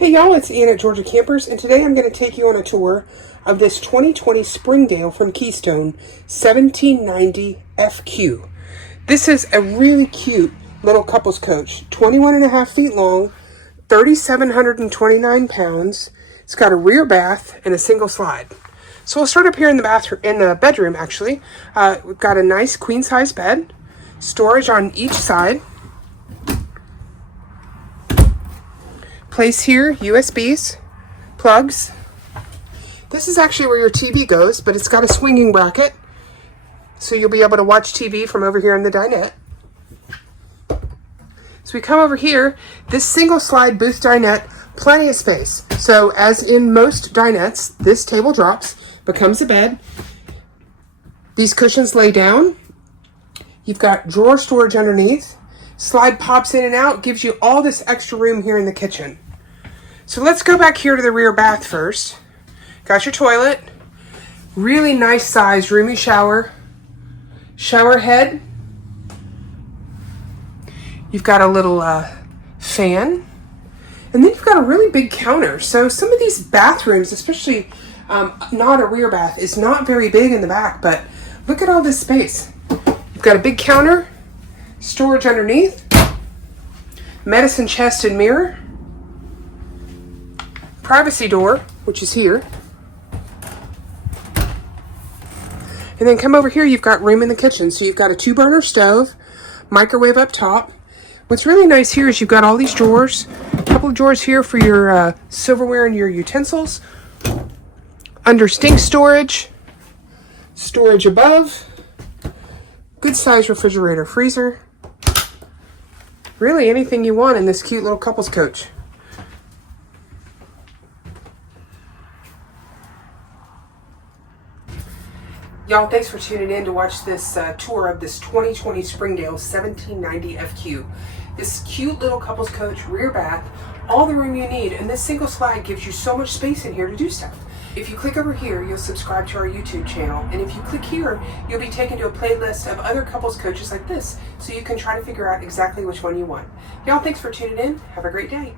Hey y'all, it's Ian at Georgia Campers, and today I'm going to take you on a tour of this 2020 Springdale from Keystone 1790 FQ. This is a really cute little couples coach, 21.5 feet long, 3,729 pounds. It's got a rear bath and a single slide. So we'll start up here in the bathroom, in the bedroom actually. We've got a nice queen size bed, storage on each side. Place here, USBs, plugs. This is actually where your TV goes, but it's got a swinging bracket, so you'll be able to watch TV from over here in the dinette. So we come over here, this single slide booth dinette, plenty of space. So as in most dinettes, this table drops, becomes a bed. These cushions lay down. You've got drawer storage underneath. Slide pops in and out, gives you all this extra room here in the kitchen. So let's go back here to the rear bath first. Got your toilet, really nice size, roomy shower, shower head. You've got a little fan, and then you've got a really big counter. So some of these bathrooms, especially not a rear bath, is not very big in the back, but look at all this space. You've got a big counter, storage underneath, medicine chest and mirror, privacy door, which is here. And then come over here, you've got room in the kitchen. So you've got a 2-burner stove, microwave up top. What's really nice here is you've got all these drawers, a couple of drawers here for your silverware and your utensils. Under sink storage, storage above, good size refrigerator, freezer. Really anything you want in this cute little couples coach. Y'all, thanks for tuning in to watch this tour of this 2020 Springdale 1790 FQ. This cute little couples coach, rear bath, all the room you need, and this single slide gives you so much space in here to do stuff. If you click over here, you'll subscribe to our YouTube channel, and if you click here, you'll be taken to a playlist of other couples coaches like this, so you can try to figure out exactly which one you want. Y'all, thanks for tuning in. Have a great day.